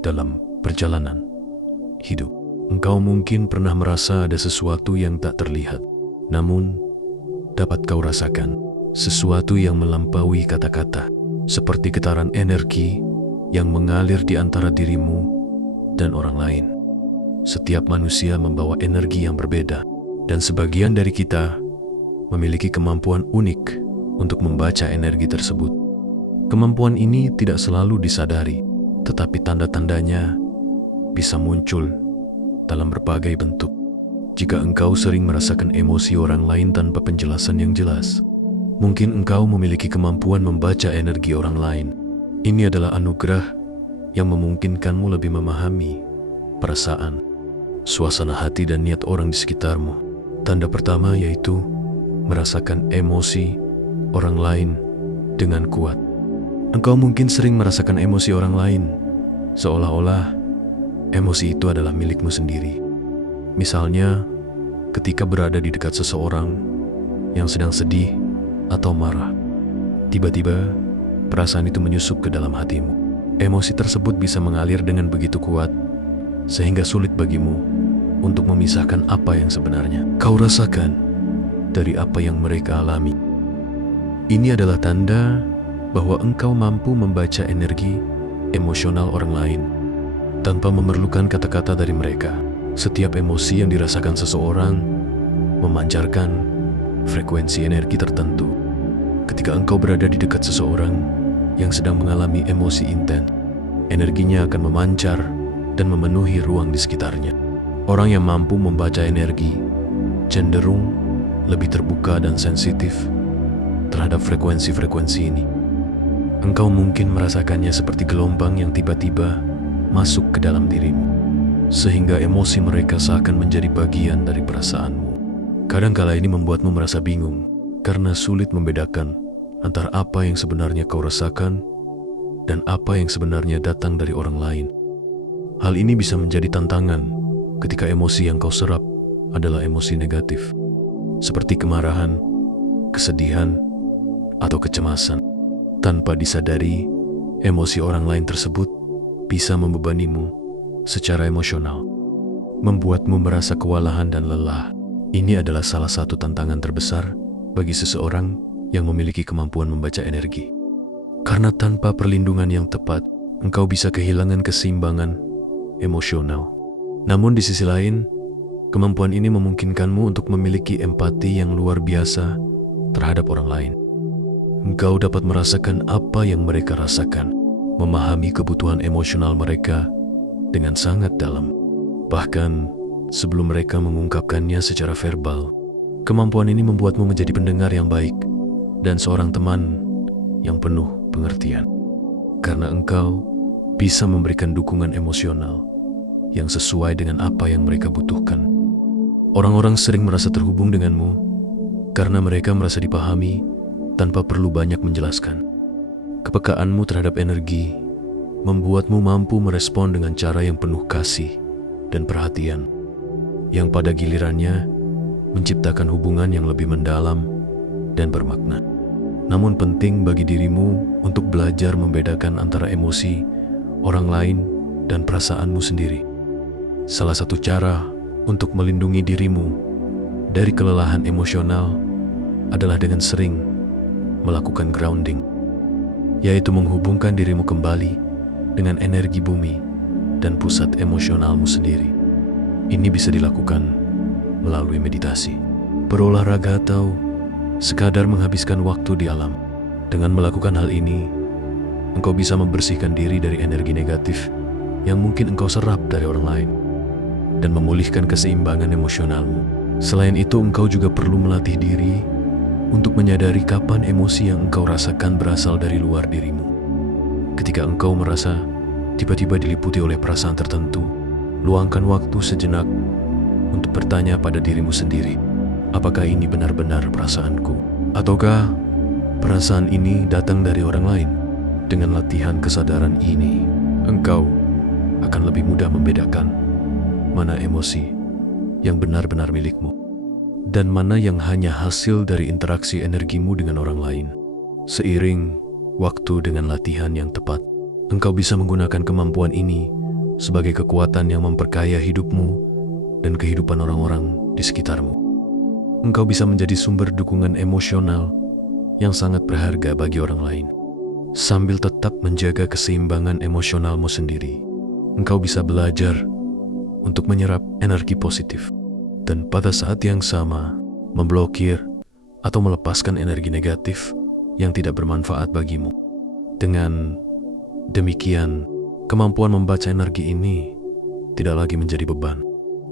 dalam perjalanan hidup. Engkau mungkin pernah merasa ada sesuatu yang tak terlihat, namun dapat kau rasakan. Sesuatu yang melampaui kata-kata, seperti getaran energi yang mengalir di antara dirimu dan orang lain. Setiap manusia membawa energi yang berbeda, dan sebagian dari kita memiliki kemampuan unik untuk membaca energi tersebut. Kemampuan ini tidak selalu disadari, tetapi tanda-tandanya bisa muncul dalam berbagai bentuk. Jika engkau sering merasakan emosi orang lain tanpa penjelasan yang jelas, mungkin engkau memiliki kemampuan membaca energi orang lain. Ini adalah anugerah yang memungkinkanmu lebih memahami perasaan, suasana hati dan niat orang di sekitarmu. Tanda pertama yaitu merasakan emosi orang lain dengan kuat. Engkau mungkin sering merasakan emosi orang lain, seolah-olah emosi itu adalah milikmu sendiri. Misalnya, ketika berada di dekat seseorang yang sedang sedih atau marah, tiba-tiba perasaan itu menyusup ke dalam hatimu. Emosi tersebut bisa mengalir dengan begitu kuat, sehingga sulit bagimu untuk memisahkan apa yang sebenarnya kau rasakan dari apa yang mereka alami. Ini adalah tanda bahwa engkau mampu membaca energi emosional orang lain tanpa memerlukan kata-kata dari mereka. Setiap emosi yang dirasakan seseorang memancarkan frekuensi energi tertentu. Ketika engkau berada di dekat seseorang yang sedang mengalami emosi intens, energinya akan memancar dan memenuhi ruang di sekitarnya. Orang yang mampu membaca energi cenderung lebih terbuka dan sensitif terhadap frekuensi-frekuensi ini. Engkau mungkin merasakannya seperti gelombang yang tiba-tiba masuk ke dalam dirimu, sehingga emosi mereka seakan menjadi bagian dari perasaanmu. Kadangkala ini membuatmu merasa bingung, karena sulit membedakan antara apa yang sebenarnya kau rasakan dan apa yang sebenarnya datang dari orang lain. Hal ini bisa menjadi tantangan ketika emosi yang kau serap adalah emosi negatif, seperti kemarahan, kesedihan, atau kecemasan. Tanpa disadari, emosi orang lain tersebut bisa membebanimu secara emosional, membuatmu merasa kewalahan dan lelah. Ini adalah salah satu tantangan terbesar bagi seseorang yang memiliki kemampuan membaca energi. Karena tanpa perlindungan yang tepat, engkau bisa kehilangan keseimbangan emosional. Namun di sisi lain, kemampuan ini memungkinkanmu untuk memiliki empati yang luar biasa terhadap orang lain. Engkau dapat merasakan apa yang mereka rasakan, memahami kebutuhan emosional mereka dengan sangat dalam. Bahkan sebelum mereka mengungkapkannya secara verbal, kemampuan ini membuatmu menjadi pendengar yang baik dan seorang teman yang penuh pengertian. Karena engkau bisa memberikan dukungan emosional yang sesuai dengan apa yang mereka butuhkan. Orang-orang sering merasa terhubung denganmu karena mereka merasa dipahami tanpa perlu banyak menjelaskan. Kepekaanmu terhadap energi membuatmu mampu merespon dengan cara yang penuh kasih dan perhatian, yang pada gilirannya menciptakan hubungan yang lebih mendalam dan bermakna. Namun penting bagi dirimu untuk belajar membedakan antara emosi orang lain dan perasaanmu sendiri. Salah satu cara untuk melindungi dirimu dari kelelahan emosional adalah dengan sering melakukan grounding, yaitu menghubungkan dirimu kembali dengan energi bumi dan pusat emosionalmu sendiri. Ini bisa dilakukan melalui meditasi, berolahraga, atau sekadar menghabiskan waktu di alam. Dengan melakukan hal ini, engkau bisa membersihkan diri dari energi negatif yang mungkin engkau serap dari orang lain dan memulihkan keseimbangan emosionalmu. Selain itu, engkau juga perlu melatih diri untuk menyadari kapan emosi yang engkau rasakan berasal dari luar dirimu. Ketika engkau merasa tiba-tiba diliputi oleh perasaan tertentu, luangkan waktu sejenak untuk bertanya pada dirimu sendiri, apakah ini benar-benar perasaanku? Ataukah perasaan ini datang dari orang lain? Dengan latihan kesadaran ini, engkau akan lebih mudah membedakan mana emosi yang benar-benar milikmu dan mana yang hanya hasil dari interaksi energimu dengan orang lain. Seiring waktu dengan latihan yang tepat, engkau bisa menggunakan kemampuan ini sebagai kekuatan yang memperkaya hidupmu dan kehidupan orang-orang di sekitarmu. Engkau bisa menjadi sumber dukungan emosional yang sangat berharga bagi orang lain. Sambil tetap menjaga keseimbangan emosionalmu sendiri, engkau bisa belajar untuk menyerap energi positif dan pada saat yang sama memblokir atau melepaskan energi negatif yang tidak bermanfaat bagimu. Dengan demikian, kemampuan membaca energi ini tidak lagi menjadi beban,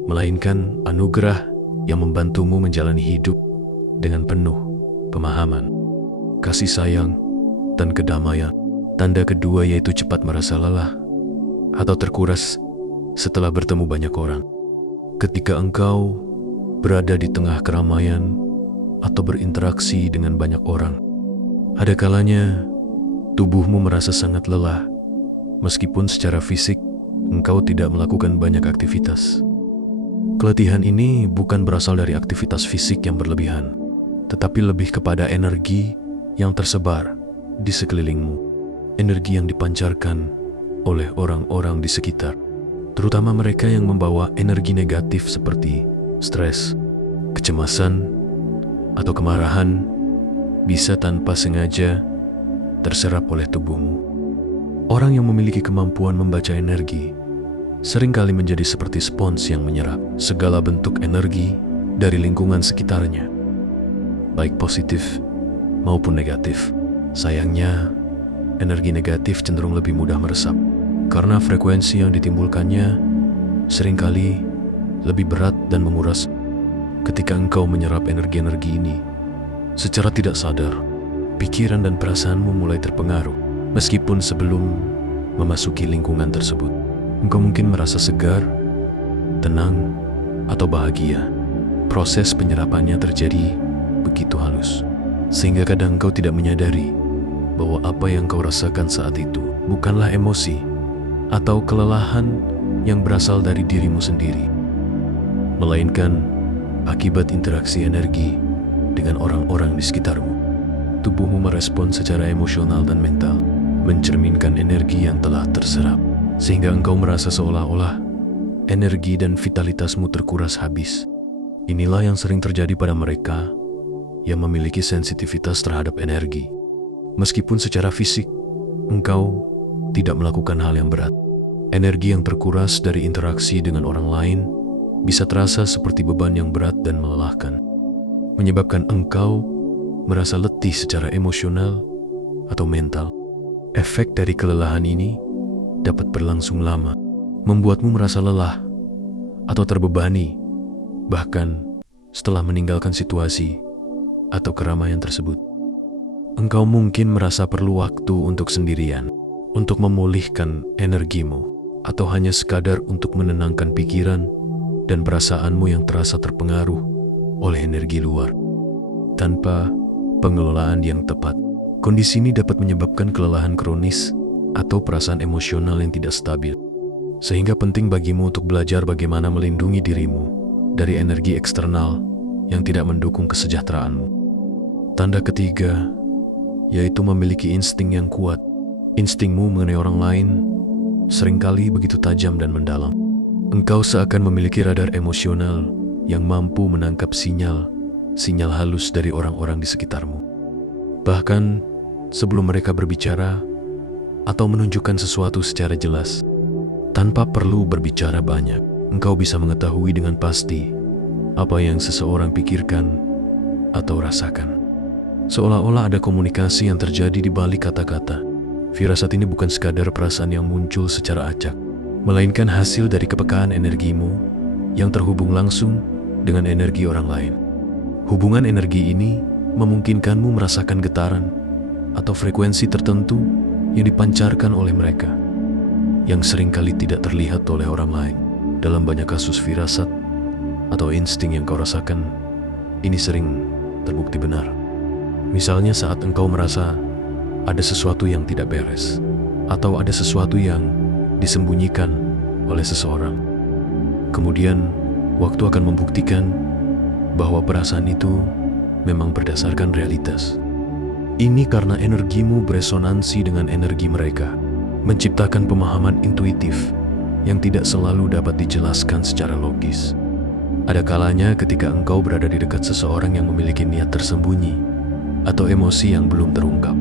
melainkan anugerah yang membantumu menjalani hidup dengan penuh pemahaman, kasih sayang, dan kedamaian. Tanda kedua yaitu cepat merasa lelah atau terkuras setelah bertemu banyak orang. Ketika engkau berada di tengah keramaian atau berinteraksi dengan banyak orang, ada kalanya tubuhmu merasa sangat lelah, meskipun secara fisik engkau tidak melakukan banyak aktivitas. Keletihan ini bukan berasal dari aktivitas fisik yang berlebihan, tetapi lebih kepada energi yang tersebar di sekelilingmu, energi yang dipancarkan oleh orang-orang di sekitar, terutama mereka yang membawa energi negatif seperti stres, kecemasan, atau kemarahan, bisa tanpa sengaja terserap oleh tubuhmu. Orang yang memiliki kemampuan membaca energi seringkali menjadi seperti spons yang menyerap segala bentuk energi dari lingkungan sekitarnya, baik positif maupun negatif. Sayangnya, energi negatif cenderung lebih mudah meresap karena frekuensi yang ditimbulkannya seringkali lebih berat dan menguras. Ketika engkau menyerap energi-energi ini secara tidak sadar, pikiran dan perasaanmu mulai terpengaruh. Meskipun sebelum memasuki lingkungan tersebut, engkau mungkin merasa segar, tenang, atau bahagia. Proses penyerapannya terjadi begitu halus, sehingga kadang engkau tidak menyadari bahwa apa yang kau rasakan saat itu bukanlah emosi atau kelelahan yang berasal dari dirimu sendiri, melainkan akibat interaksi energi dengan orang-orang di sekitarmu. Tubuhmu merespon secara emosional dan mental, mencerminkan energi yang telah terserap, sehingga engkau merasa seolah-olah energi dan vitalitasmu terkuras habis. Inilah yang sering terjadi pada mereka yang memiliki sensitivitas terhadap energi. Meskipun secara fisik engkau tidak melakukan hal yang berat, energi yang terkuras dari interaksi dengan orang lain bisa terasa seperti beban yang berat dan melelahkan, menyebabkan engkau merasa letih secara emosional atau mental. Efek dari kelelahan ini dapat berlangsung lama, membuatmu merasa lelah atau terbebani, bahkan setelah meninggalkan situasi atau keramaian tersebut. Engkau mungkin merasa perlu waktu untuk sendirian, untuk memulihkan energimu, atau hanya sekadar untuk menenangkan pikiran dan perasaanmu yang terasa terpengaruh oleh energi luar. Tanpa pengelolaan yang tepat, kondisi ini dapat menyebabkan kelelahan kronis atau perasaan emosional yang tidak stabil. Sehingga penting bagimu untuk belajar bagaimana melindungi dirimu dari energi eksternal yang tidak mendukung kesejahteraanmu. Tanda ketiga yaitu memiliki insting yang kuat. Instingmu mengenai orang lain seringkali begitu tajam dan mendalam. Engkau seakan memiliki radar emosional yang mampu menangkap sinyal halus dari orang-orang di sekitarmu. Bahkan sebelum mereka berbicara atau menunjukkan sesuatu secara jelas, tanpa perlu berbicara banyak, engkau bisa mengetahui dengan pasti apa yang seseorang pikirkan atau rasakan. Seolah-olah ada komunikasi yang terjadi di balik kata-kata. Firasat ini bukan sekadar perasaan yang muncul secara acak, melainkan hasil dari kepekaan energimu yang terhubung langsung dengan energi orang lain. Hubungan energi ini memungkinkanmu merasakan getaran atau frekuensi tertentu yang dipancarkan oleh mereka, yang seringkali tidak terlihat oleh orang lain. Dalam banyak kasus firasat atau insting yang kau rasakan, ini sering terbukti benar. Misalnya saat engkau merasa ada sesuatu yang tidak beres, atau ada sesuatu yang disembunyikan oleh seseorang. Kemudian, waktu akan membuktikan bahwa perasaan itu memang berdasarkan realitas. Ini karena energimu beresonansi dengan energi mereka, menciptakan pemahaman intuitif yang tidak selalu dapat dijelaskan secara logis. Ada kalanya ketika engkau berada di dekat seseorang yang memiliki niat tersembunyi atau emosi yang belum terungkap,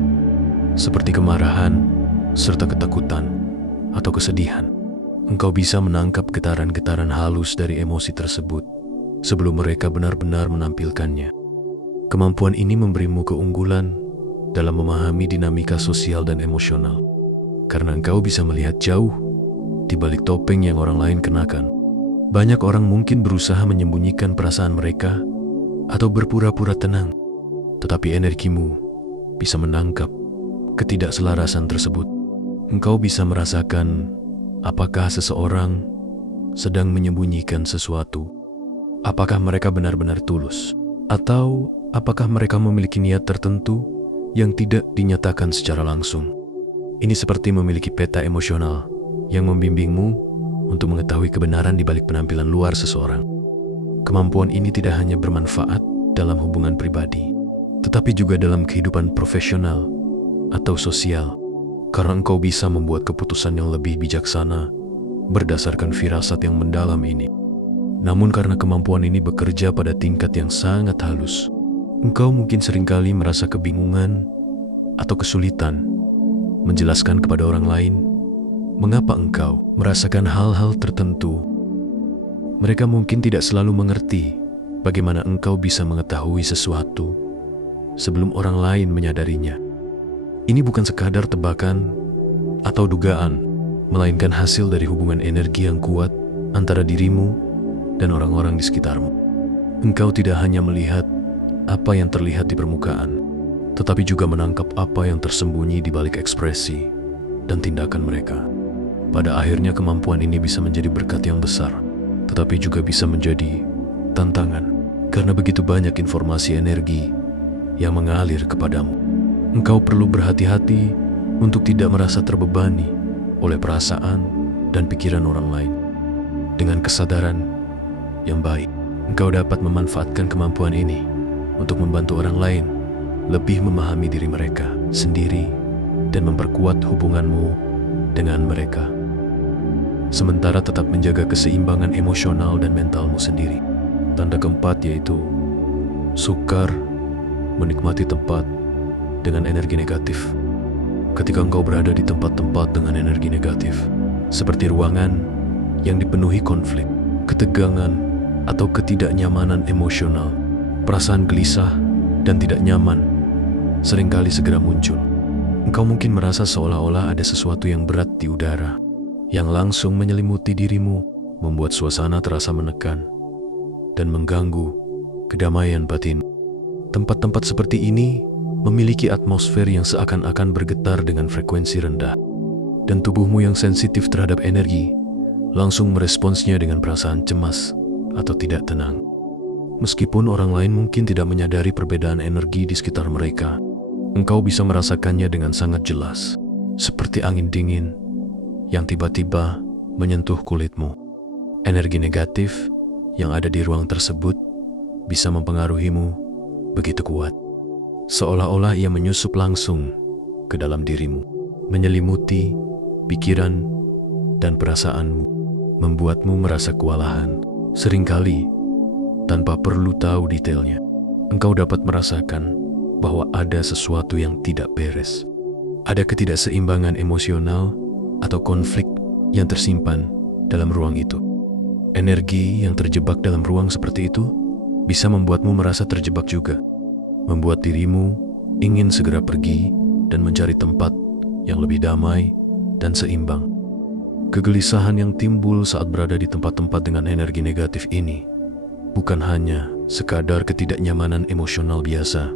seperti kemarahan, serta ketakutan, atau kesedihan. Engkau bisa menangkap getaran-getaran halus dari emosi tersebut sebelum mereka benar-benar menampilkannya. Kemampuan ini memberimu keunggulan dalam memahami dinamika sosial dan emosional, karena engkau bisa melihat jauh di balik topeng yang orang lain kenakan. Banyak orang mungkin berusaha menyembunyikan perasaan mereka atau berpura-pura tenang, tetapi energimu bisa menangkap ketidakselarasan tersebut. Engkau bisa merasakan apakah seseorang sedang menyembunyikan sesuatu. Apakah mereka benar-benar tulus? Atau apakah mereka memiliki niat tertentu yang tidak dinyatakan secara langsung? Ini seperti memiliki peta emosional yang membimbingmu untuk mengetahui kebenaran di balik penampilan luar seseorang. Kemampuan ini tidak hanya bermanfaat dalam hubungan pribadi, tetapi juga dalam kehidupan profesional atau sosial, karena engkau bisa membuat keputusan yang lebih bijaksana berdasarkan firasat yang mendalam ini. Namun karena kemampuan ini bekerja pada tingkat yang sangat halus, engkau mungkin seringkali merasa kebingungan atau kesulitan menjelaskan kepada orang lain mengapa engkau merasakan hal-hal tertentu. Mereka mungkin tidak selalu mengerti bagaimana engkau bisa mengetahui sesuatu sebelum orang lain menyadarinya. Ini bukan sekadar tebakan atau dugaan, melainkan hasil dari hubungan energi yang kuat antara dirimu dan orang-orang di sekitarmu. Engkau tidak hanya melihat apa yang terlihat di permukaan, tetapi juga menangkap apa yang tersembunyi di balik ekspresi dan tindakan mereka. Pada akhirnya kemampuan ini bisa menjadi berkat yang besar, tetapi juga bisa menjadi tantangan, karena begitu banyak informasi energi yang mengalir kepadamu. Engkau perlu berhati-hati untuk tidak merasa terbebani oleh perasaan dan pikiran orang lain. Dengan kesadaran yang baik, engkau dapat memanfaatkan kemampuan ini untuk membantu orang lain lebih memahami diri mereka sendiri dan memperkuat hubunganmu dengan mereka, sementara tetap menjaga keseimbangan emosional dan mentalmu sendiri. Tanda keempat yaitu sukar menikmati tempat dengan energi negatif. Ketika engkau berada di tempat-tempat dengan energi negatif, seperti ruangan yang dipenuhi konflik, ketegangan, atau ketidaknyamanan emosional, perasaan gelisah dan tidak nyaman seringkali segera muncul. Engkau mungkin merasa seolah-olah ada sesuatu yang berat di udara, yang langsung menyelimuti dirimu, membuat suasana terasa menekan dan mengganggu kedamaian batin. Tempat-tempat seperti ini memiliki atmosfer yang seakan-akan bergetar dengan frekuensi rendah, dan tubuhmu yang sensitif terhadap energi langsung meresponsnya dengan perasaan cemas atau tidak tenang. Meskipun orang lain mungkin tidak menyadari perbedaan energi di sekitar mereka, engkau bisa merasakannya dengan sangat jelas, seperti angin dingin yang tiba-tiba menyentuh kulitmu. Energi negatif yang ada di ruang tersebut bisa mempengaruhimu begitu kuat, seolah-olah ia menyusup langsung ke dalam dirimu, menyelimuti pikiran dan perasaanmu, membuatmu merasa kewalahan. Seringkali, tanpa perlu tahu detailnya, engkau dapat merasakan bahwa ada sesuatu yang tidak beres. Ada ketidakseimbangan emosional atau konflik yang tersimpan dalam ruang itu. Energi yang terjebak dalam ruang seperti itu bisa membuatmu merasa terjebak juga, membuat dirimu ingin segera pergi dan mencari tempat yang lebih damai dan seimbang. Kegelisahan yang timbul saat berada di tempat-tempat dengan energi negatif ini bukan hanya sekadar ketidaknyamanan emosional biasa,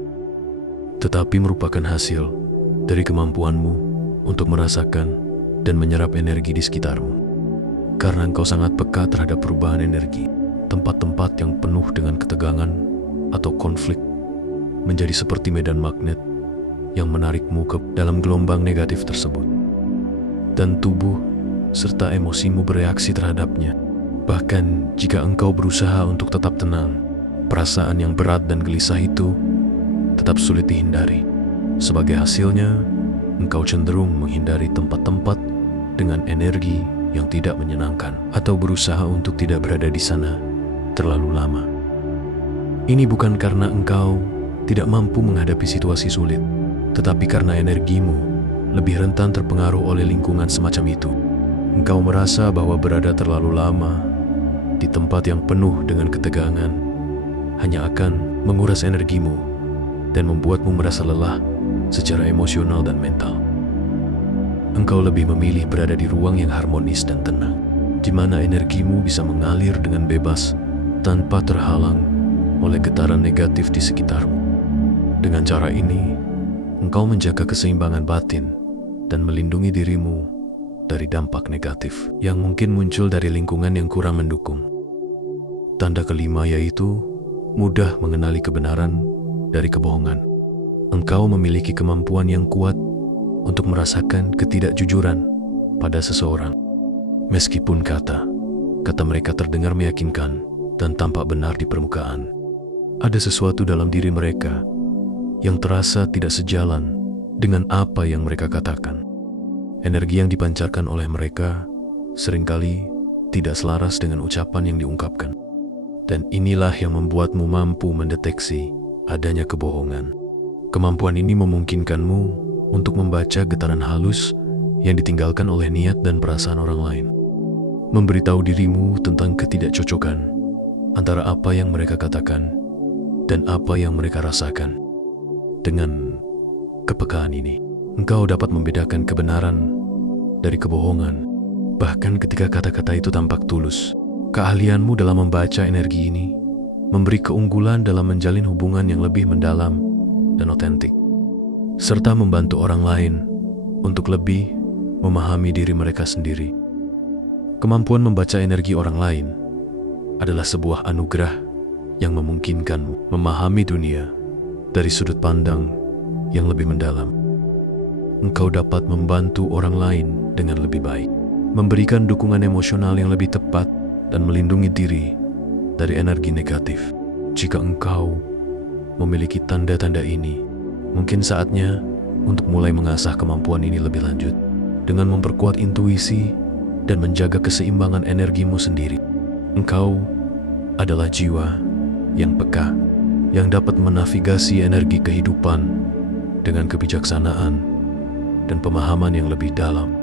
tetapi merupakan hasil dari kemampuanmu untuk merasakan dan menyerap energi di sekitarmu. Karena engkau sangat peka terhadap perubahan energi, tempat-tempat yang penuh dengan ketegangan atau konflik menjadi seperti medan magnet yang menarikmu ke dalam gelombang negatif tersebut. Dan tubuh serta emosimu bereaksi terhadapnya. Bahkan jika engkau berusaha untuk tetap tenang, perasaan yang berat dan gelisah itu tetap sulit dihindari. Sebagai hasilnya, engkau cenderung menghindari tempat-tempat dengan energi yang tidak menyenangkan atau berusaha untuk tidak berada di sana terlalu lama. Ini bukan karena engkau tidak mampu menghadapi situasi sulit, tetapi karena energimu lebih rentan terpengaruh oleh lingkungan semacam itu. Engkau merasa bahwa berada terlalu lama di tempat yang penuh dengan ketegangan hanya akan menguras energimu dan membuatmu merasa lelah secara emosional dan mental. Engkau lebih memilih berada di ruang yang harmonis dan tenang, di mana energimu bisa mengalir dengan bebas tanpa terhalang oleh getaran negatif di sekitarmu. Dengan cara ini, engkau menjaga keseimbangan batin dan melindungi dirimu dari dampak negatif yang mungkin muncul dari lingkungan yang kurang mendukung. Tanda kelima yaitu mudah mengenali kebenaran dari kebohongan. Engkau memiliki kemampuan yang kuat untuk merasakan ketidakjujuran pada seseorang. Meskipun kata mereka terdengar meyakinkan dan tampak benar di permukaan, ada sesuatu dalam diri mereka yang terasa tidak sejalan dengan apa yang mereka katakan. Energi yang dipancarkan oleh mereka seringkali tidak selaras dengan ucapan yang diungkapkan. Dan inilah yang membuatmu mampu mendeteksi adanya kebohongan. Kemampuan ini memungkinkanmu untuk membaca getaran halus yang ditinggalkan oleh niat dan perasaan orang lain. Memberitahu dirimu tentang ketidakcocokan antara apa yang mereka katakan dan apa yang mereka rasakan. Dengan kepekaan ini, engkau dapat membedakan kebenaran dari kebohongan, bahkan ketika kata-kata itu tampak tulus. Keahlianmu dalam membaca energi ini memberi keunggulan dalam menjalin hubungan yang lebih mendalam dan otentik, serta membantu orang lain untuk lebih memahami diri mereka sendiri. Kemampuan membaca energi orang lain adalah sebuah anugerah yang memungkinkanmu memahami dunia dari sudut pandang yang lebih mendalam. Engkau dapat membantu orang lain dengan lebih baik, memberikan dukungan emosional yang lebih tepat, dan melindungi diri dari energi negatif. Jika engkau memiliki tanda-tanda ini, mungkin saatnya untuk mulai mengasah kemampuan ini lebih lanjut dengan memperkuat intuisi dan menjaga keseimbangan energimu sendiri. Engkau adalah jiwa yang peka, yang dapat menavigasi energi kehidupan dengan kebijaksanaan dan pemahaman yang lebih dalam.